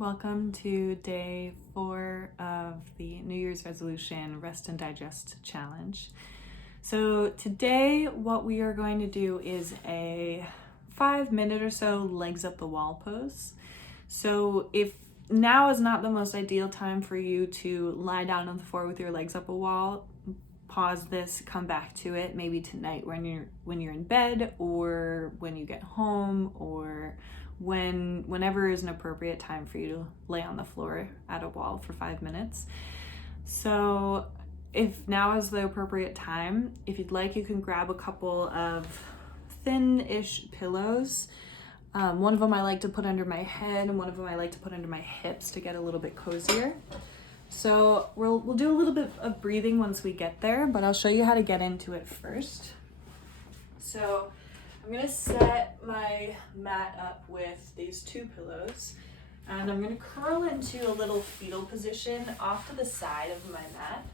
Welcome to day 4 of the New Year's resolution Rest and Digest Challenge. So today what we are going to do is a 5-minute or so legs up the wall pose. So if now is not the most ideal time for you to lie down on the floor with your legs up a wall, pause this, come back to it maybe tonight when you're in bed, or when you get home, or whenever is an appropriate time for you to lay on the floor at a wall for 5 minutes. So if now is the appropriate time, if you'd like, you can grab a couple of thin-ish pillows. One of them I like to put under my head, and one of them I like to put under my hips to get a little bit cozier. So we'll do a little bit of breathing once we get there, but I'll show you how to get into it first. So I'm gonna set my mat up with these 2 pillows, and I'm gonna curl into a little fetal position off to the side of my mat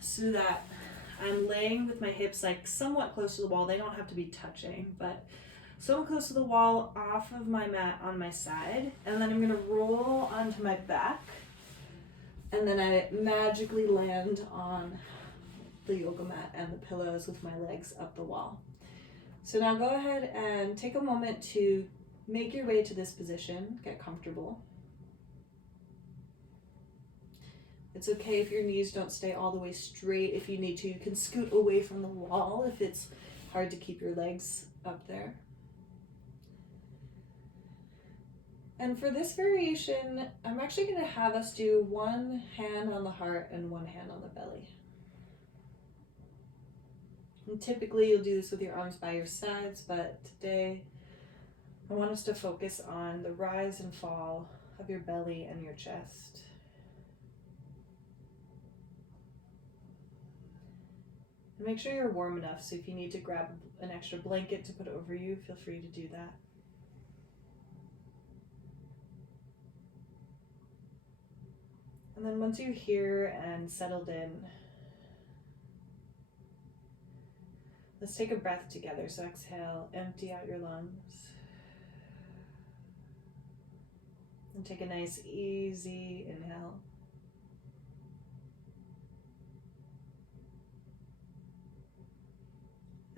so that I'm laying with my hips like somewhat close to the wall. They don't have to be touching, but somewhat close to the wall off of my mat on my side. And then I'm gonna roll onto my back, and then I magically land on the yoga mat and the pillows with my legs up the wall. So now go ahead and take a moment to make your way to this position, get comfortable. It's okay if your knees don't stay all the way straight. If you need to, you can scoot away from the wall if it's hard to keep your legs up there. And for this variation, I'm actually going to have us do one hand on the heart and one hand on the belly. And typically you'll do this with your arms by your sides, but today I want us to focus on the rise and fall of your belly and your chest. And make sure you're warm enough, so if you need to grab an extra blanket to put over you, feel free to do that. And then once you're here and settled in, let's take a breath together. So exhale, empty out your lungs. And take a nice, easy inhale.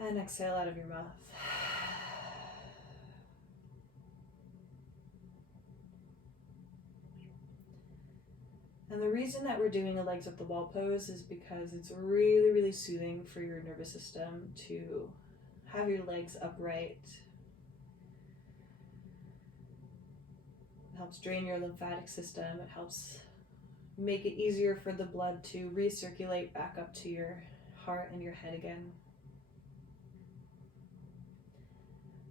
And exhale out of your mouth. And the reason that we're doing a legs up the wall pose is because it's really, really soothing for your nervous system to have your legs upright. It helps drain your lymphatic system. It helps make it easier for the blood to recirculate back up to your heart and your head again.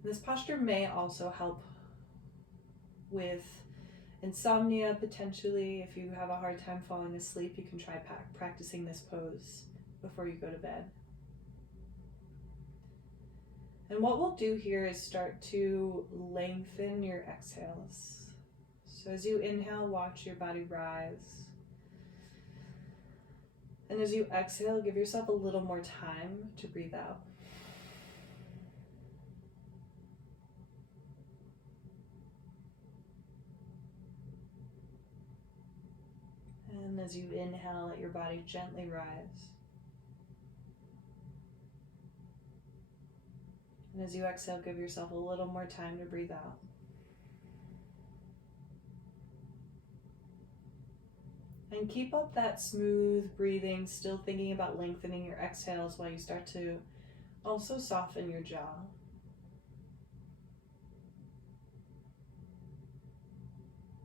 This posture may also help with insomnia, potentially. If you have a hard time falling asleep, you can try practicing this pose before you go to bed. And what we'll do here is start to lengthen your exhales. So as you inhale, watch your body rise. And as you exhale, give yourself a little more time to breathe out. And as you inhale, let your body gently rise. And as you exhale, give yourself a little more time to breathe out. And keep up that smooth breathing, still thinking about lengthening your exhales while you start to also soften your jaw.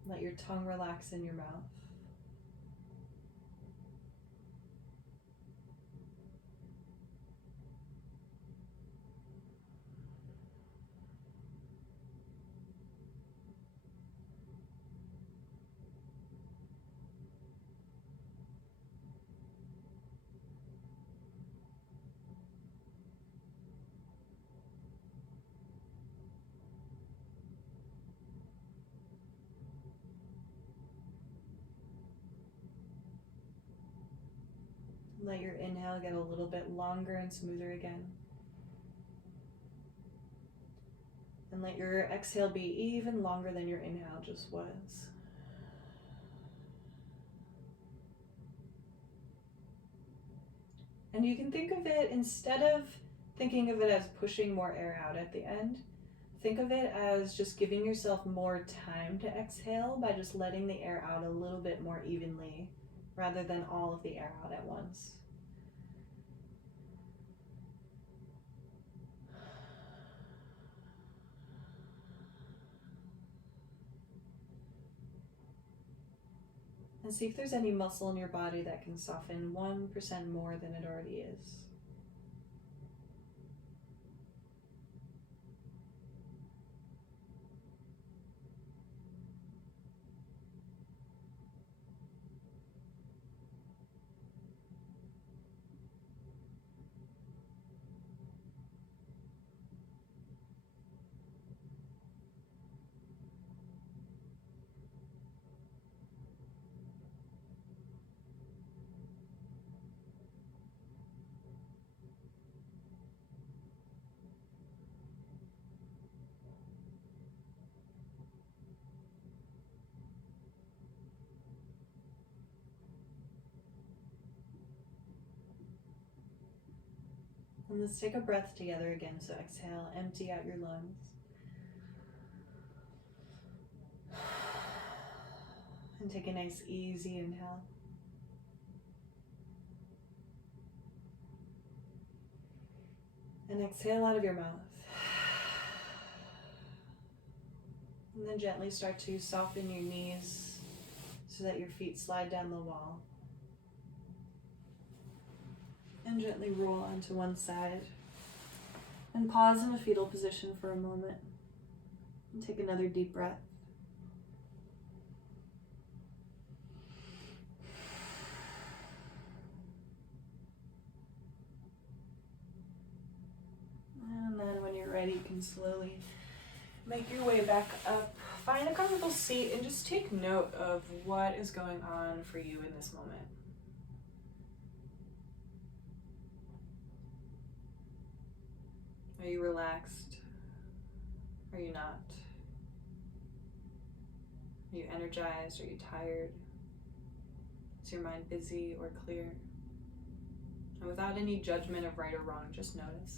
Let your tongue relax in your mouth. Let your inhale get a little bit longer and smoother again. And let your exhale be even longer than your inhale just was. And you can think of it, instead of thinking of it as pushing more air out at the end, think of it as just giving yourself more time to exhale by just letting the air out a little bit more evenly rather than all of the air out at once. And see if there's any muscle in your body that can soften 1% more than it already is. And let's take a breath together again. So exhale, empty out your lungs. And take a nice easy inhale. And exhale out of your mouth. And then gently start to soften your knees so that your feet slide down the wall. And gently roll onto one side. And pause in a fetal position for a moment. And take another deep breath. And then when you're ready, you can slowly make your way back up. Find a comfortable seat and just take note of what is going on for you in this moment. Are you relaxed? Are you not? Are you energized? Are you tired? Is your mind busy or clear? And without any judgment of right or wrong, just notice.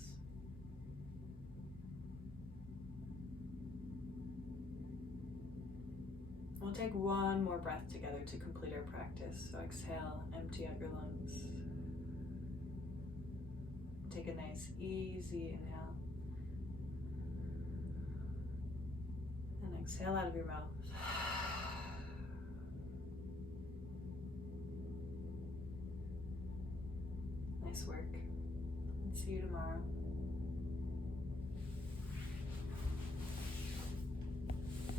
We'll take one more breath together to complete our practice. So exhale, empty out your lungs. Take a nice easy inhale. And exhale out of your mouth. Nice work. And see you tomorrow.